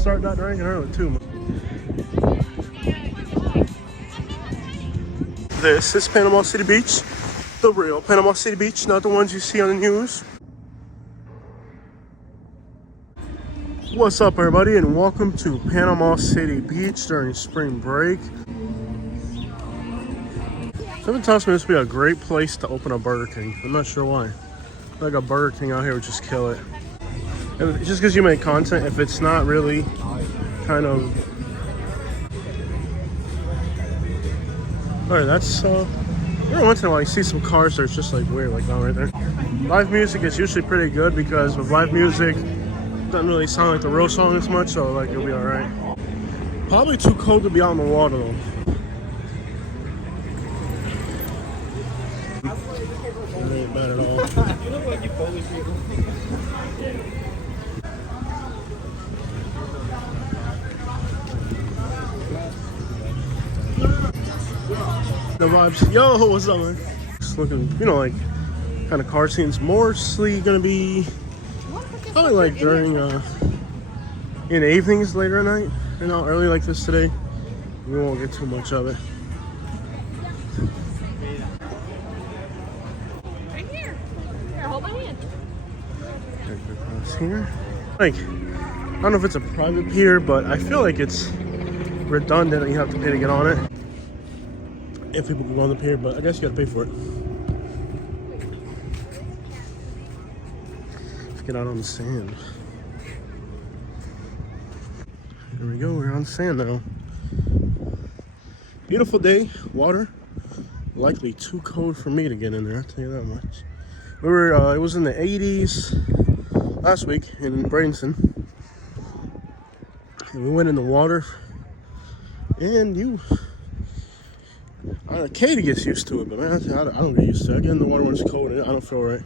start that drinking early too. This is Panama City Beach, the real Panama City Beach, not the ones you see on the news. What's up, everybody, and welcome to Panama City Beach during spring break. Someone tells me this would be a great place to open a Burger King. I'm not sure why. Like a Burger King out here would just kill it. And just because you make content, if it's not really kind of... Alright, that's every once in a while you see some cars that are just like weird, like that right there. Live music is usually pretty good because with live music, it doesn't really sound like the real song as much, so like you'll be alright. Probably too cold to be out in the water though. That ain't bad at all. You look like you Polish people. The vibes. Yo, what's up, man? Just looking, you know, like kind of car scenes. Mostly gonna be probably like during in the evenings, later at night. You know, early like this today. We won't get too much of it. Right here. Here, hold my hand. Here, like, I don't know if it's a private pier, but I feel like it's redundant and you have to pay to get on it. If people can go on the pier, but I guess you gotta pay for it. Let's get out on the sand. Here we go, we're on sand now. Beautiful day, water. Likely too cold for me to get in there, I'll tell you that much. We were, it was in the 80s last week in Bradenton. And we went in the water, and Katie gets used to it, but man, I don't get used to it. I get in the water when it's cold, I don't feel right.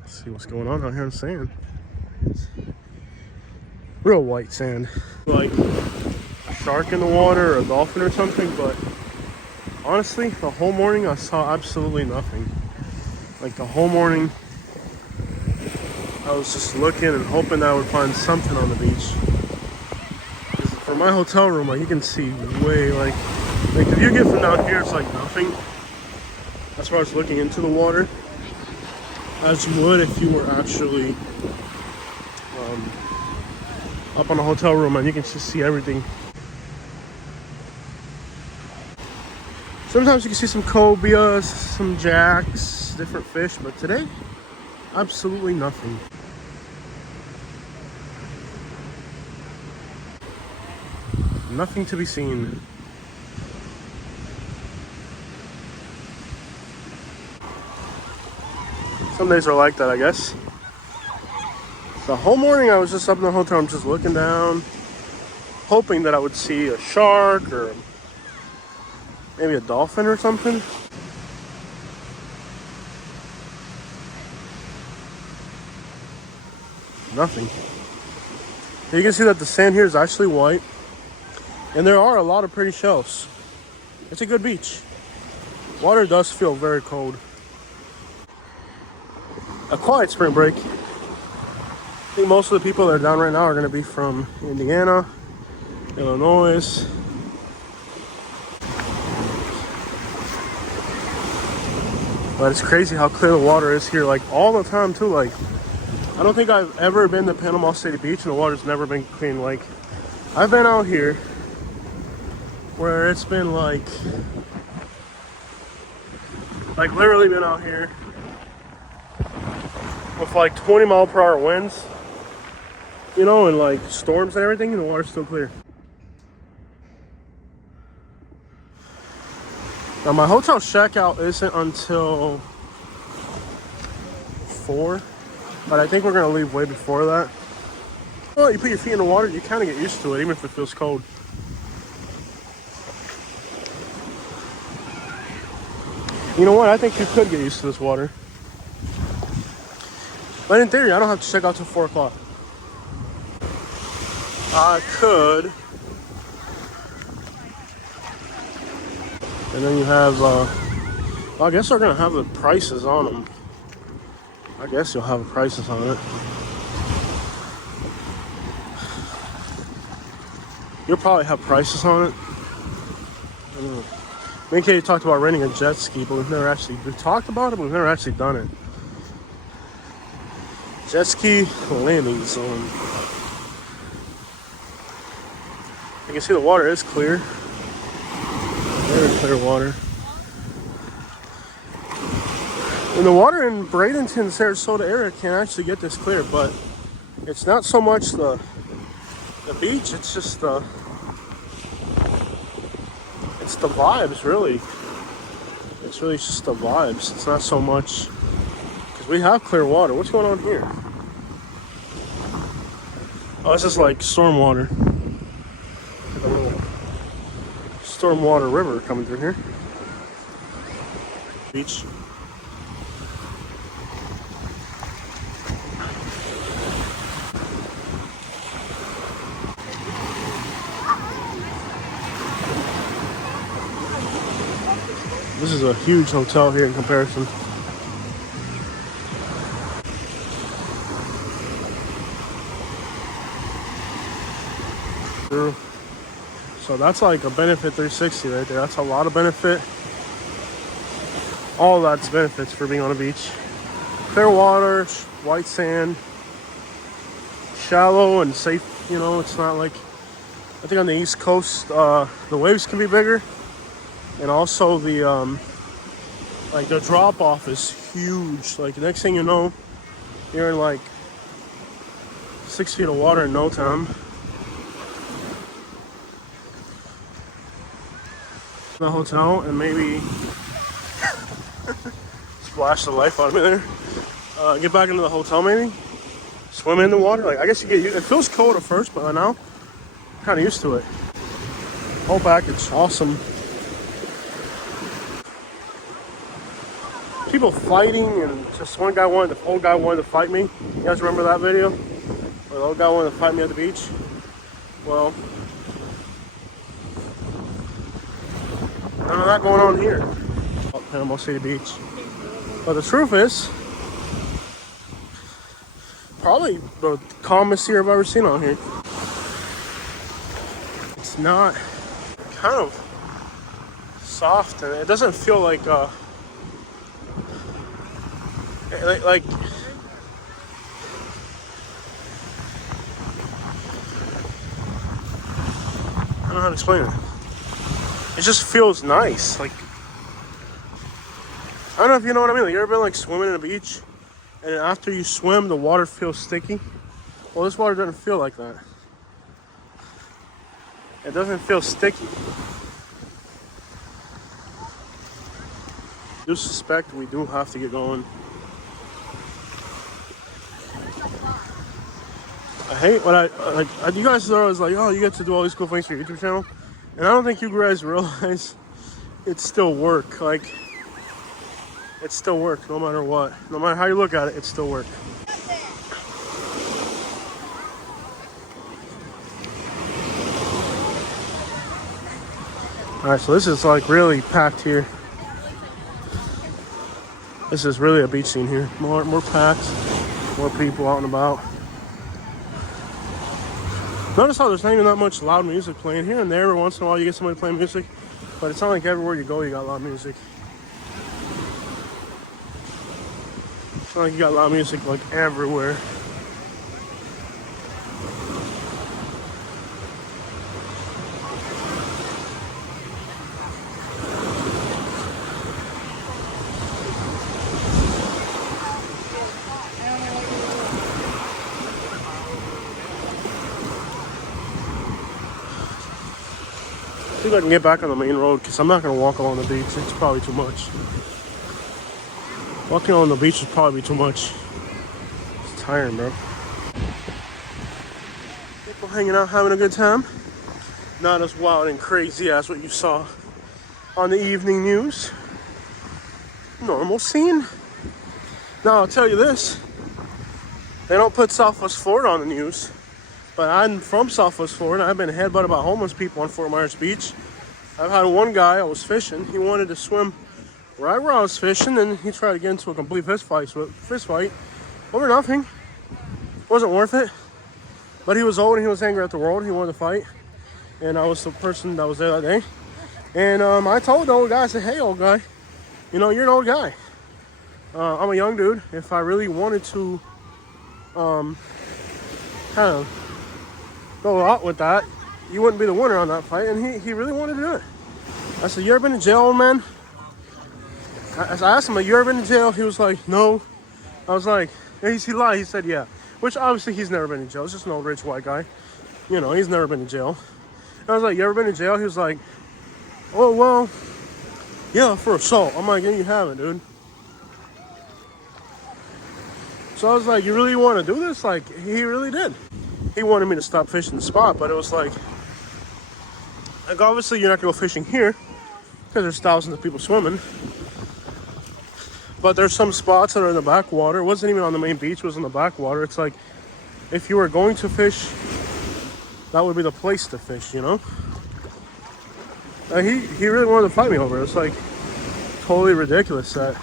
Let's see what's going on out here on sand. Real white sand. Like a shark in the water or a dolphin or something, but honestly, the whole morning I saw absolutely nothing. Like the whole morning, I was just looking and hoping that I would find something on the beach. For my hotel room, like you can see way like if you get from down here, it's like nothing. As far as looking into the water, as you would if you were actually up on a hotel room, and you can just see everything. Sometimes you can see some cobias, some jacks, different fish, but today, absolutely nothing. Nothing to be seen. Some days are like that, I guess. The whole morning I was just up in the hotel room just looking down, hoping that I would see a shark or maybe a dolphin or something. Nothing. You can see that the sand here is actually white. And there are a lot of pretty shells. It's a good beach. Water does feel very cold. A quiet spring break. I think most of the people that are down right now are going to be from Indiana, Illinois. But it's crazy how clear the water is here, like all the time too. Like, I don't think I've ever been to Panama City Beach and the water's never been clean. Like, I've been out here where it's been like literally been out here with like 20-mile-per-hour winds, you know, and like storms and everything, and the water's still clear. Now my hotel checkout isn't until 4, but I think we're gonna leave way before that. Well, you put your feet in the water, you kind of get used to it, even if it feels cold. You know what? I think you could get used to this water. But in theory, I don't have to check out till 4 o'clock. I could. And then you have, well, I guess they're going to have the prices on them. I guess you'll have prices on it. You'll probably have prices on it. I don't know. Me and Katie talked about renting a jet ski, but we've talked about it, but we've never actually done it. Jet ski landing zone. You can see the water is clear. Very clear water. And the water in Bradenton, Sarasota area can actually get this clear, but it's not so much the beach, it's just the vibes, really. It's really just the vibes. It's not so much, because we have clear water. What's going on here? Oh, it's just like storm water. A little storm water river coming through here. Beach. This is a huge hotel here in comparison. So that's like a benefit 360 right there. That's a lot of benefit. All that's benefits for being on a beach. Clear water, white sand, shallow and safe. You know, it's not like, I think on the East Coast, the waves can be bigger. And also the drop off is huge. Like the next thing you know, you're in like 6 feet of water in no time. The hotel and maybe splash the life out of me there. Get back into the hotel maybe. Swim in the water. Like I guess you get used. It feels cold at first, but now I'm kind of used to it. Whole package, awesome. People fighting, and just one guy wanted, the old guy wanted to fight me. You guys remember that video? Where the old guy wanted to fight me at the beach? Well, none of that going on here. Panama City Beach. But the truth is, probably the calmest year I've ever seen on here. It's not, kind of soft, and it doesn't feel like like I don't know how to explain it. It just feels nice. Like, I don't know if you know what I mean. Like, you ever been like swimming in a beach, and then after you swim, the water feels sticky? Well, this water doesn't feel like that. It doesn't feel sticky. I do suspect we do have to get going. I hate what you guys are always like, oh, you get to do all these cool things for your YouTube channel. And I don't think you guys realize it's still work. Like, it's still work no matter what. No matter how you look at it, it's still work. Alright, so this is like really packed here. This is really a beach scene here. More packed, more people out and about. Notice how there's not even that much loud music playing here and there. Every once in a while you get somebody playing music, but it's not like everywhere you go you got loud music. It's not like you got loud music like everywhere. I think I can get back on the main road because I'm not going to walk along the beach. It's probably too much. Walking along the beach would probably be too much. It's tiring, bro. People hanging out, having a good time. Not as wild and crazy as what you saw on the evening news. Normal scene. Now, I'll tell you this. They don't put Southwest Florida on the news. But I'm from Southwest Florida. I've been headbutted by homeless people on Fort Myers Beach. I've had one guy, I was fishing. He wanted to swim right where I was fishing, and he tried to get into a complete fist fight over nothing. Wasn't worth it. But he was old and he was angry at the world. He wanted to fight. And I was the person that was there that day. And I told the old guy, I said, hey, old guy, you know, you're an old guy. I'm a young dude. If I really wanted to kind of go out with that, you wouldn't be the winner on that fight. And he really wanted to do it. I said, you ever been in jail, old man? I asked him, you ever been in jail? He was like, no. I was like, he lied. He said, yeah. Which obviously he's never been in jail. It's just an old rich white guy. You know, he's never been in jail. And I was like, you ever been in jail? He was like, oh, well, yeah, for assault. I'm like, yeah, you haven't, dude. So I was like, you really want to do this? Like, he really did. He wanted me to stop fishing the spot, but it was like obviously you're not going to go fishing here because there's thousands of people swimming. But there's some spots that are in the backwater. It wasn't even on the main beach. It was in the backwater. It's like, if you were going to fish, that would be the place to fish, you know? He really wanted to fight me over it. It's like totally ridiculous that.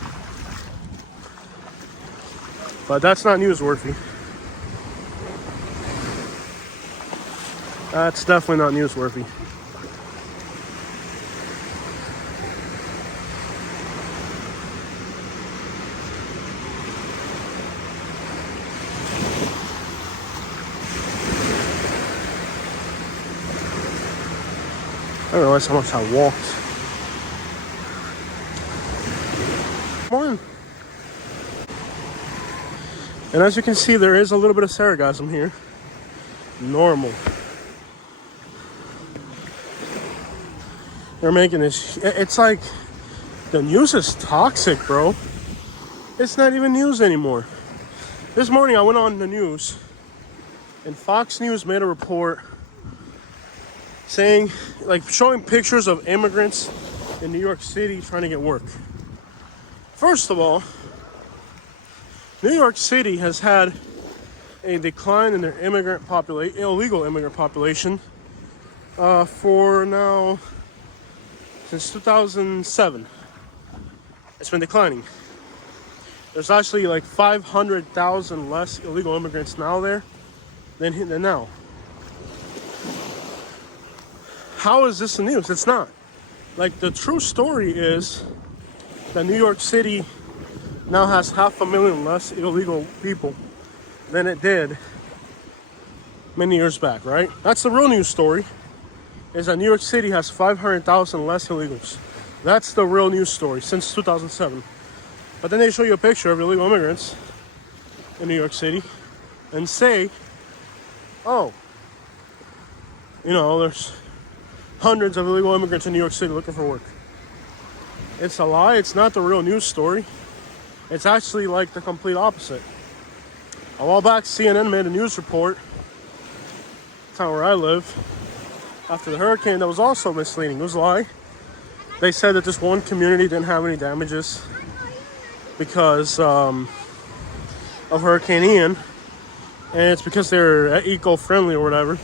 But that's not newsworthy. That's definitely not newsworthy. I didn't realize how much I walked. Morning. And as you can see, there is a little bit of sargassum here. Normal. They're making this. It's like the news is toxic, bro. It's not even news anymore. This morning I went on the news, and Fox News made a report saying, like, showing pictures of immigrants in New York City trying to get work. First of all, New York City has had a decline in their illegal immigrant population for now since 2007. It's been declining. There's actually like 500,000 less illegal immigrants now there than now. How is this the news? It's not. Like, the true story is that New York City now has 500,000 less illegal people than it did many years back, right? That's the real news story, is that New York City has 500,000 less illegals. That's the real news story since 2007. But then they show you a picture of illegal immigrants in New York City and say, oh, you know, there's hundreds of illegal immigrants in New York City looking for work. It's a lie. It's not the real news story. It's actually like the complete opposite. A while back, CNN made a news report, town where I live, after the hurricane, that was also misleading. It was a lie. They said that this one community didn't have any damages because of Hurricane Ian, and it's because they're eco-friendly or whatever.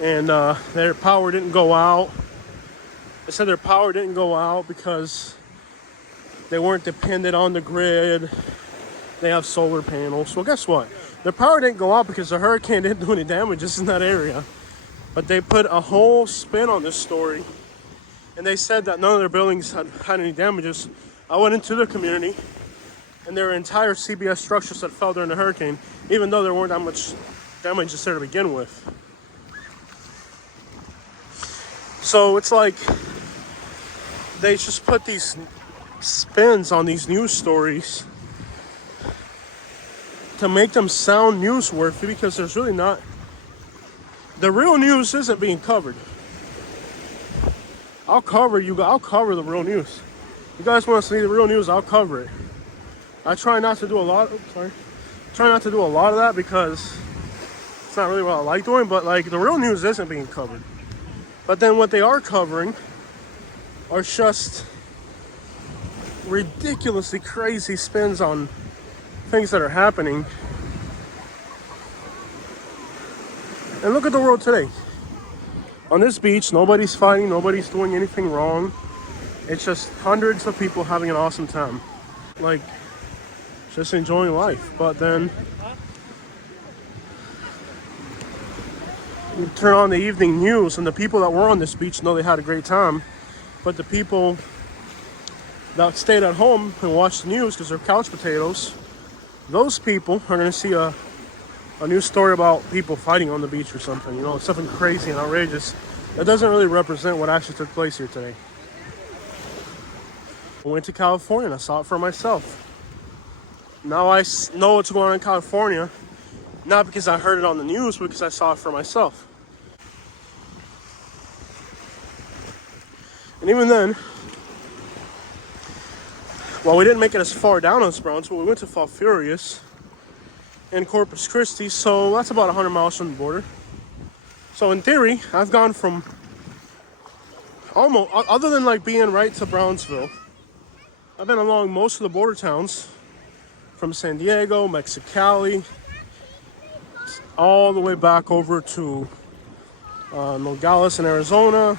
And their power didn't go out. They said their power didn't go out because they weren't dependent on the grid. They have solar panels. Well, guess what? Their power didn't go out because the hurricane didn't do any damages in that area. But they put a whole spin on this story. And they said that none of their buildings had any damages. I went into the community, and there were entire CBS structures that fell during the hurricane, even though there weren't that much damage there to begin with. So it's like they just put these spins on these news stories to make them sound newsworthy, because there's really not. The real news isn't being covered. I'll cover the real news. You guys want to see the real news, I'll cover it. I try not to do a lot. Try not to do a lot of that because it's not really what I like doing. But like, the real news isn't being covered. But then what they are covering are just ridiculously crazy spins on things that are happening. And look at the world today. On this beach, nobody's fighting, nobody's doing anything wrong. It's just hundreds of people having an awesome time. Like, just enjoying life. But then you turn on the evening news and the people that were on this beach know they had a great time. But the people that stayed at home and watched the news because they're couch potatoes, those people are going to see a new story about people fighting on the beach or something. You know, something crazy and outrageous. That doesn't really represent what actually took place here today. I went to California and I saw it for myself. Now I know what's going on in California, not because I heard it on the news, but because I saw it for myself. And even then, well, we didn't make it as far down as Brownsville. We went to Fall Furious and Corpus Christi, so that's about 100 miles from the border. So in theory, I've gone from almost, other than like being right to Brownsville, I've been along most of the border towns from San Diego, Mexicali, all the way back over to Nogales in Arizona,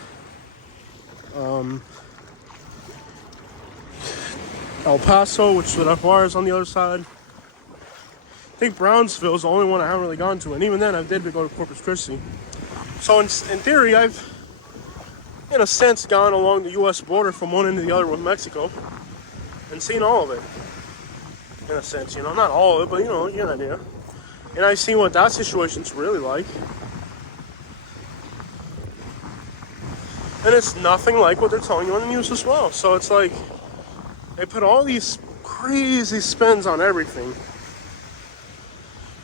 El Paso, which is what FR is on the other side. I think Brownsville is the only one I haven't really gone to, and even then I did go to Corpus Christi. So in theory, I've, in a sense, gone along the U.S. border from one end to the other with Mexico and seen all of it. In a sense, you know, not all of it, but you know, you get an idea. And I've seen what that situation's really like. And it's nothing like what they're telling you on the news as well. So it's like, they put all these crazy spins on everything.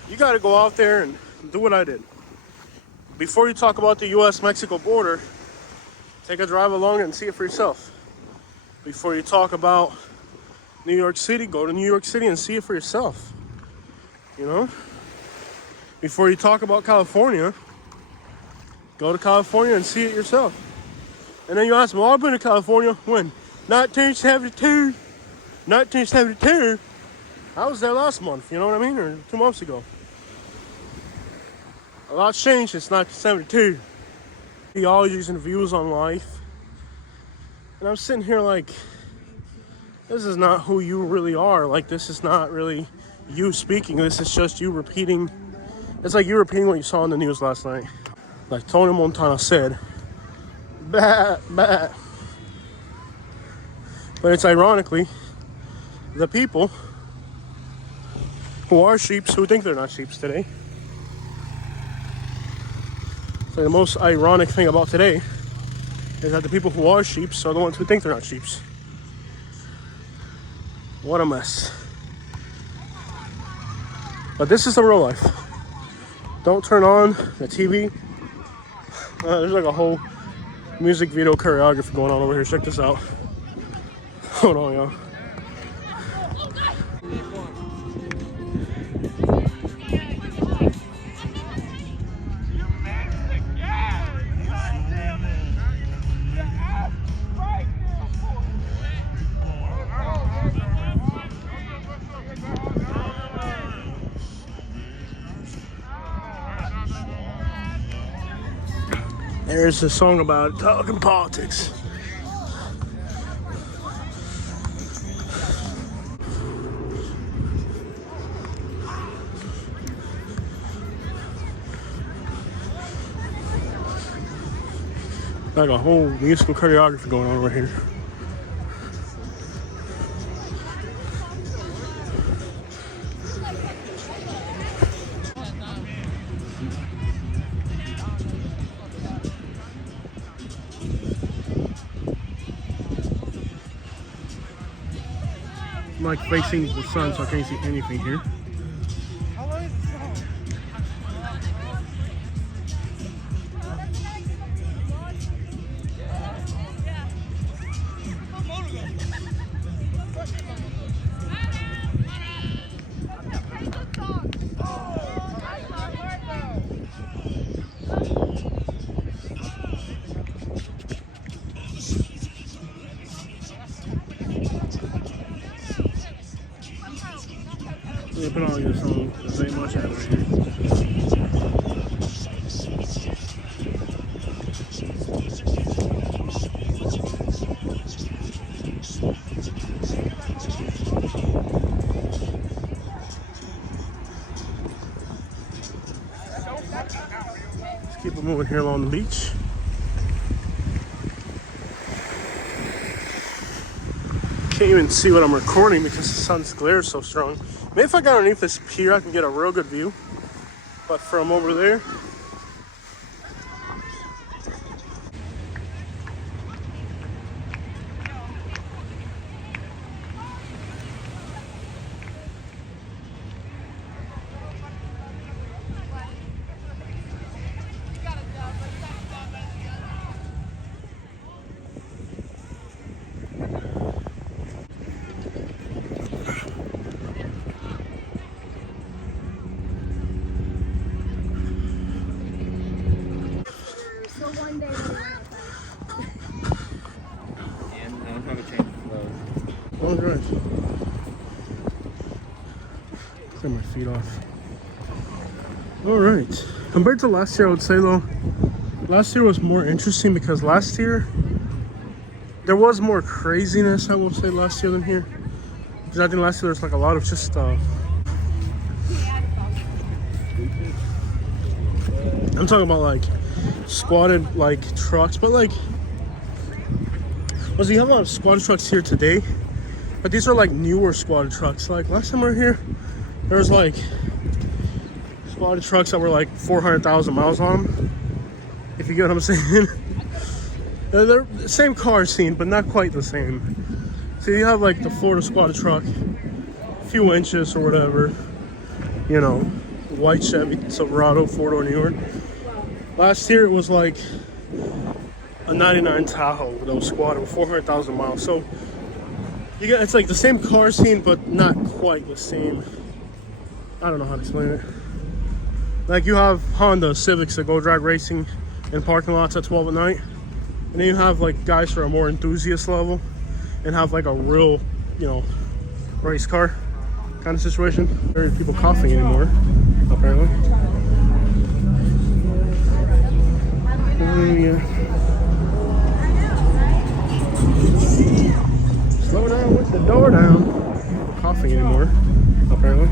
You got to go out there and do what I did. Before you talk about the U.S.-Mexico border, take a drive along and see it for yourself. Before you talk about New York City, go to New York City and see it for yourself. You know? Before you talk about California, go to California and see it yourself. And then you ask me, well, I've been to California when? 1972. 1972. I was there last month, you know what I mean? Or 2 months ago. A lot's changed since 1972. Ideologies and views on life. And I'm sitting here like, this is not who you really are. Like, this is not really you speaking. This is just you repeating. It's like you repeating what you saw on the news last night. Like Tony Montana said, bah, bah. But it's ironically the people who are sheeps who think they're not sheeps today. So the most ironic thing about today is that the people who are sheeps are the ones who think they're not sheeps. What a mess. But this is the real life. Don't turn on the TV. There's like a whole music video choreography going on over here. Check this out. Hold on, y'all. There's a song about talking politics. Like a whole musical choreography going on over here. I'm like facing the sun, so I can't see anything here. Put on your song. There's ain't much happening here. moving here along the beach. Can't even see what I'm recording because the sun's glare is so strong. Maybe if I got underneath this pier, I can get a real good view. But from over there, And I don't have a change of clothes. all right. Clear my feet off. All right. Compared to last year, I would say though, last year was more interesting because last year there was more craziness. I will say last year than here. Because I think last year there's like a lot of just I'm talking about like squatted like trucks, but like also you have a lot of squatted trucks here today, but these are like newer squatted trucks. Like last time we were here, there was like squatted trucks that were like 400,000 miles on them, if you get what I'm saying. They're the same car scene, but not quite the same. So you have like the Florida squatted truck, a few inches or whatever, you know, white Chevy Silverado, 4-door New York. Last year it was like a 99 Tahoe that was squatted with 400,000 miles. So you get, it's like the same car scene, but not quite the same. I don't know how to explain it. Like you have Honda Civics that go drag racing in parking lots at 12 at night. And then you have like guys who are more enthusiast level and have like a real, you know, race car kind of situation. There are people coughing anymore, apparently. Yeah. Slow down with the door down. People coughing anymore, apparently.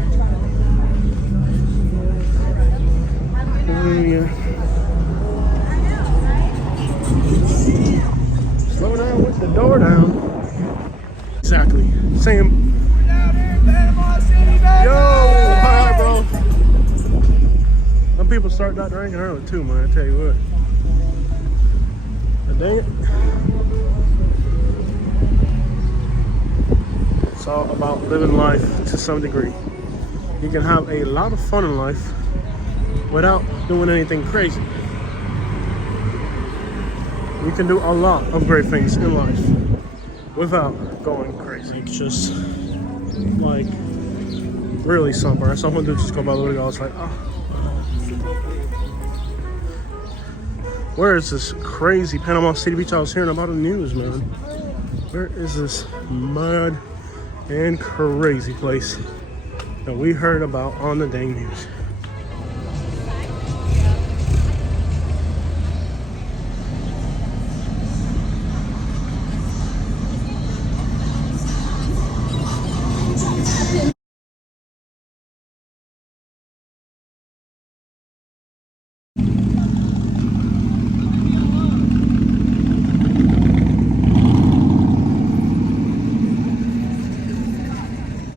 Yeah. Slow down with the door down. Exactly. Same. Yo, hi, bro. Some people start not drinking early too, man. I tell you what. But dang it. It's all about living life to some degree. You can have a lot of fun in life without doing anything crazy. You can do a lot of great things in life without going crazy. Just like really somewhere. Someone did just go by the window. I was like, oh. Where is this crazy Panama City Beach I was hearing about in the news, man? Where is this mad and crazy place that we heard about on the dang news?